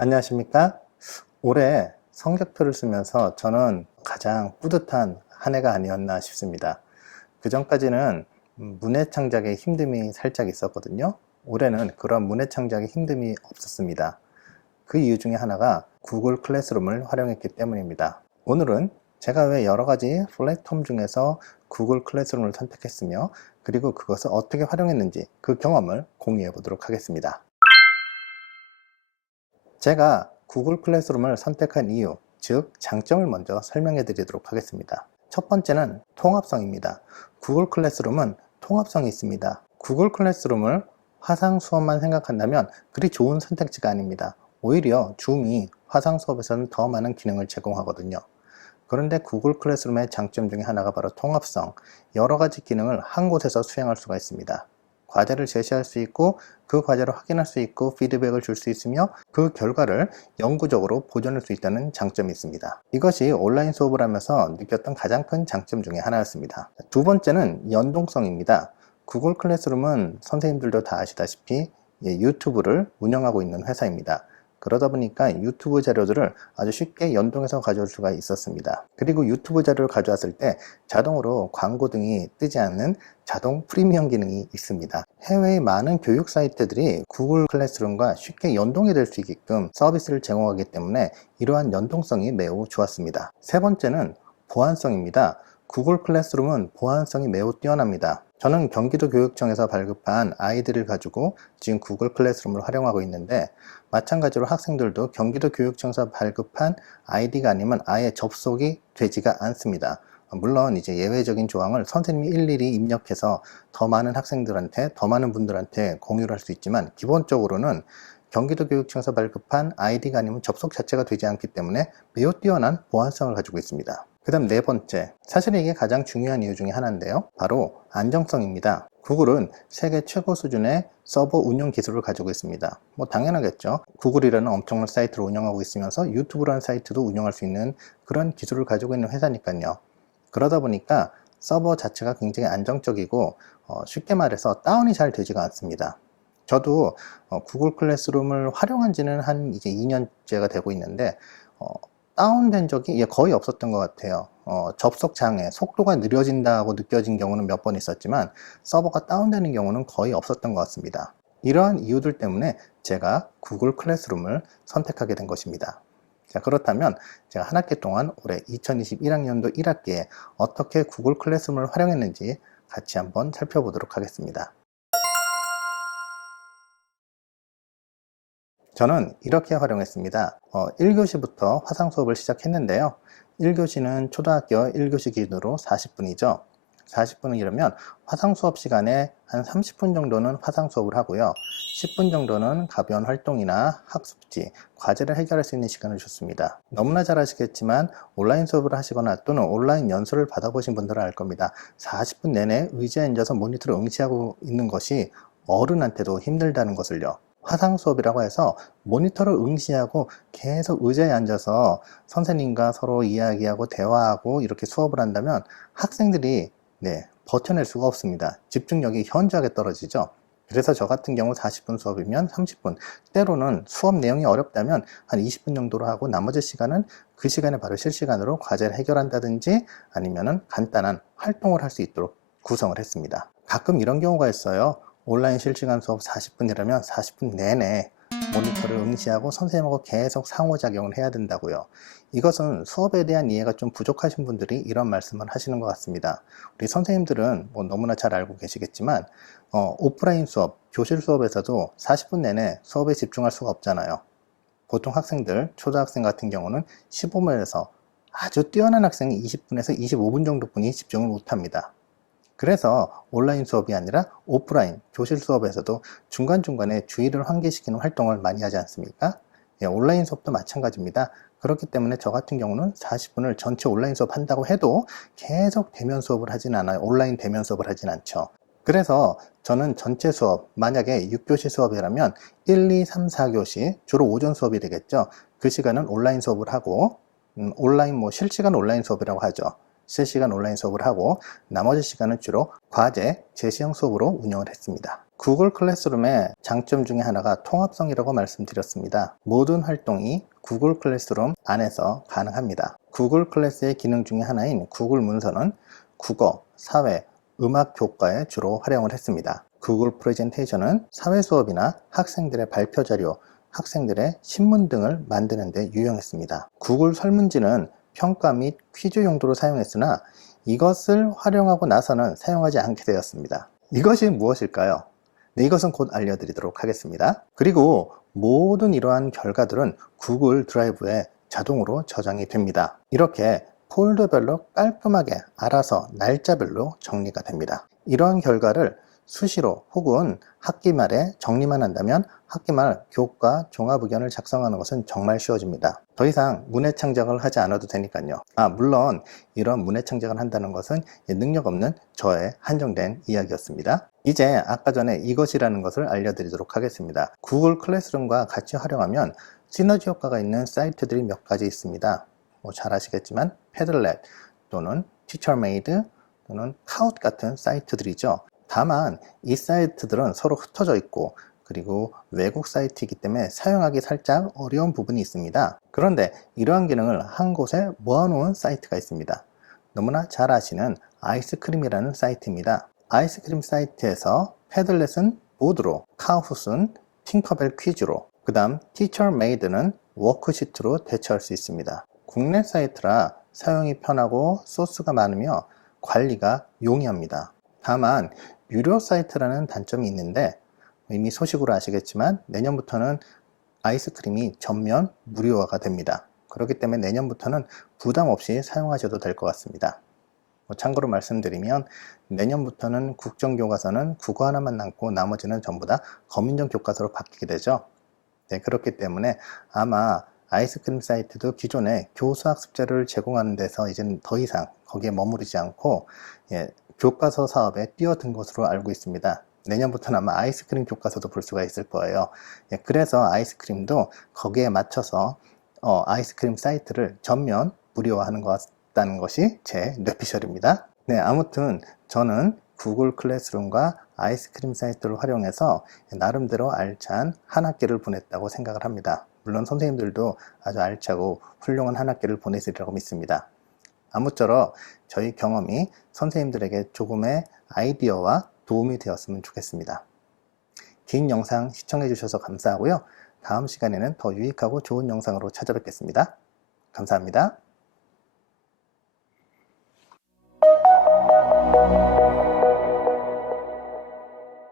안녕하십니까? 올해 성적표를 쓰면서 저는 가장 뿌듯한 한 해가 아니었나 싶습니다. 그 전까지는 문해 창작에 힘듦이 살짝 있었거든요. 올해는 그런 문해 창작에 힘듦이 없었습니다. 그 이유 중에 하나가 구글 클래스룸을 활용했기 때문입니다. 오늘은 제가 왜 여러 가지 플랫폼 중에서 구글 클래스룸을 선택했으며 그리고 그것을 어떻게 활용했는지 그 경험을 공유해 보도록 하겠습니다. 제가 구글 클래스룸을 선택한 이유, 즉 장점을 먼저 설명해 드리도록 하겠습니다. 첫 번째는 통합성입니다. 구글 클래스룸은 통합성이 있습니다. 구글 클래스룸을 화상 수업만 생각한다면 그리 좋은 선택지가 아닙니다. 오히려 줌이 화상 수업에서는 더 많은 기능을 제공하거든요. 그런데 구글 클래스룸의 장점 중에 하나가 바로 통합성, 여러 가지 기능을 한 곳에서 수행할 수가 있습니다. 과제를 제시할 수 있고 그 과제를 확인할 수 있고 피드백을 줄 수 있으며 그 결과를 영구적으로 보존할 수 있다는 장점이 있습니다. 이것이 온라인 수업을 하면서 느꼈던 가장 큰 장점 중에 하나였습니다. 두 번째는 연동성입니다. 구글 클래스룸은 선생님들도 다 아시다시피 유튜브를 운영하고 있는 회사입니다. 그러다 보니까 유튜브 자료들을 아주 쉽게 연동해서 가져올 수가 있었습니다. 그리고 유튜브 자료를 가져왔을 때 자동으로 광고 등이 뜨지 않는 자동 프리미엄 기능이 있습니다. 해외의 많은 교육 사이트들이 구글 클래스룸과 쉽게 연동이 될 수 있게끔 서비스를 제공하기 때문에 이러한 연동성이 매우 좋았습니다. 세 번째는 보안성입니다. 구글 클래스룸은 보안성이 매우 뛰어납니다. 저는 경기도 교육청에서 발급한 아이들을 가지고 지금 구글 클래스룸을 활용하고 있는데 마찬가지로 학생들도 경기도 교육청에서 발급한 아이디가 아니면 아예 접속이 되지가 않습니다. 물론 이제 예외적인 조항을 선생님이 일일이 입력해서 더 많은 학생들한테 더 많은 분들한테 공유를 할 수 있지만 기본적으로는 경기도 교육청에서 발급한 아이디가 아니면 접속 자체가 되지 않기 때문에 매우 뛰어난 보안성을 가지고 있습니다. 그 다음 네 번째, 사실 이게 가장 중요한 이유 중에 하나인데요, 바로 안정성입니다. 구글은 세계 최고 수준의 서버 운영 기술을 가지고 있습니다. 뭐 당연하겠죠. 구글이라는 엄청난 사이트를 운영하고 있으면서 유튜브라는 사이트도 운영할 수 있는 그런 기술을 가지고 있는 회사니까요. 그러다 보니까 서버 자체가 굉장히 안정적이고 쉽게 말해서 다운이 잘 되지가 않습니다. 저도 구글 클래스룸을 활용한 지는 한 이제 2년째가 되고 있는데 다운된 적이 거의 없었던 것 같아요. 접속 장애, 속도가 느려진다고 느껴진 경우는 몇 번 있었지만 서버가 다운되는 경우는 거의 없었던 것 같습니다. 이러한 이유들 때문에 제가 구글 클래스룸을 선택하게 된 것입니다. 자, 그렇다면 제가 한 학기 동안 올해 2021학년도 1학기에 어떻게 구글 클래스룸을 활용했는지 같이 한번 살펴보도록 하겠습니다. 저는 이렇게 활용했습니다. 1교시부터 화상 수업을 시작했는데요. 1교시는 초등학교 1교시 기준으로 40분이죠. 40분은 이러면 화상 수업 시간에 한 30분 정도는 화상 수업을 하고요. 10분 정도는 가벼운 활동이나 학습지, 과제를 해결할 수 있는 시간을 줬습니다. 너무나 잘 아시겠지만 온라인 수업을 하시거나 또는 온라인 연수를 받아보신 분들은 알 겁니다. 40분 내내 의자에 앉아서 모니터를 응시하고 있는 것이 어른한테도 힘들다는 것을요. 화상 수업이라고 해서 모니터를 응시하고 계속 의자에 앉아서 선생님과 서로 이야기하고 대화하고 이렇게 수업을 한다면 학생들이 버텨낼 수가 없습니다. 집중력이 현저하게 떨어지죠. 그래서 저 같은 경우 40분 수업이면 30분, 때로는 수업 내용이 어렵다면 한 20분 정도로 하고 나머지 시간은 그 시간에 바로 실시간으로 과제를 해결한다든지 아니면은 간단한 활동을 할 수 있도록 구성을 했습니다. 가끔 이런 경우가 있어요. 온라인 실시간 수업 40분이라면 40분 내내 모니터를 응시하고 선생님하고 계속 상호작용을 해야 된다고요. 이것은 수업에 대한 이해가 좀 부족하신 분들이 이런 말씀을 하시는 것 같습니다. 우리 선생님들은 뭐 너무나 잘 알고 계시겠지만 오프라인 수업, 교실 수업에서도 40분 내내 수업에 집중할 수가 없잖아요. 보통 학생들, 초등학생 같은 경우는 15분에서 아주 뛰어난 학생이 20분에서 25분 정도뿐이 집중을 못합니다. 그래서 온라인 수업이 아니라 오프라인 교실 수업에서도 중간중간에 주의를 환기시키는 활동을 많이 하지 않습니까? 온라인 수업도 마찬가지입니다. 그렇기 때문에 저 같은 경우는 40분을 전체 온라인 수업 한다고 해도 계속 대면 수업을 하진 않아요. 온라인 대면 수업을 하진 않죠. 그래서 저는 전체 수업, 만약에 6교시 수업이라면 1, 2, 3, 4교시, 주로 오전 수업이 되겠죠. 그 시간은 온라인 수업을 하고 온라인 실시간 온라인 수업이라고 하죠. 실시간 온라인 수업을 하고 나머지 시간은 주로 과제, 제시형 수업으로 운영을 했습니다. 구글 클래스룸의 장점 중에 하나가 통합성이라고 말씀드렸습니다. 모든 활동이 구글 클래스룸 안에서 가능합니다. 구글 클래스의 기능 중에 하나인 구글 문서는 국어, 사회, 음악 교과에 주로 활용을 했습니다. 구글 프레젠테이션은 사회 수업이나 학생들의 발표 자료, 학생들의 신문 등을 만드는 데 유용했습니다. 구글 설문지는 평가 및 퀴즈 용도로 사용했으나 이것을 활용하고 나서는 사용하지 않게 되었습니다. 이것이 무엇일까요? 네, 이것은 곧 알려드리도록 하겠습니다. 그리고 모든 이러한 결과들은 구글 드라이브에 자동으로 저장이 됩니다. 이렇게 폴더별로 깔끔하게 알아서 날짜별로 정리가 됩니다. 이러한 결과를 수시로 혹은 학기 말에 정리만 한다면 학기 말 교과 종합의견을 작성하는 것은 정말 쉬워집니다. 더 이상 문해 창작을 하지 않아도 되니까요. 물론 이런 문해 창작을 한다는 것은 능력 없는 저의 한정된 이야기였습니다. 이제 아까 전에 이것이라는 것을 알려드리도록 하겠습니다. 구글 클래스룸과 같이 활용하면 시너지 효과가 있는 사이트들이 몇 가지 있습니다. 잘 아시겠지만 패들렛 또는 티처메이드 또는 카웃 같은 사이트들이죠. 다만 이 사이트들은 서로 흩어져 있고 그리고 외국 사이트이기 때문에 사용하기 살짝 어려운 부분이 있습니다. 그런데 이러한 기능을 한 곳에 모아놓은 사이트가 있습니다. 너무나 잘 아시는 아이스크림이라는 사이트입니다. 아이스크림 사이트에서 패들렛은 보드로, 카웃은 팅커벨 퀴즈로, 그 다음 티처메이드는 워크시트로 대처할 수 있습니다. 국내 사이트라 사용이 편하고 소스가 많으며 관리가 용이합니다. 다만 유료 사이트라는 단점이 있는데 이미 소식으로 아시겠지만 내년부터는 아이스크림이 전면 무료화가 됩니다. 그렇기 때문에 내년부터는 부담 없이 사용하셔도 될 것 같습니다. 참고로 말씀드리면 내년부터는 국정교과서는 국어 하나만 남고 나머지는 전부 다 검인정 교과서로 바뀌게 되죠. 네, 그렇기 때문에 아마 아이스크림 사이트도 기존에 교수학습자를 제공하는 데서 이제는 더 이상 거기에 머무르지 않고 교과서 사업에 뛰어든 것으로 알고 있습니다. 내년부터는 아마 아이스크림 교과서도 볼 수가 있을 거예요. 그래서 아이스크림도 거기에 맞춰서 아이스크림 사이트를 전면 무료화하는 것 같다는 것이 제 뇌피셜입니다. 네, 아무튼 저는 구글 클래스룸과 아이스크림 사이트를 활용해서 나름대로 알찬 한 학기를 보냈다고 생각을 합니다. 물론 선생님들도 아주 알차고 훌륭한 한 학기를 보내시리라고 믿습니다. 아무쪼록 저희 경험이 선생님들에게 조금의 아이디어와 도움이 되었으면 좋겠습니다. 긴 영상 시청해 주셔서 감사하고요. 다음 시간에는 더 유익하고 좋은 영상으로 찾아뵙겠습니다. 감사합니다.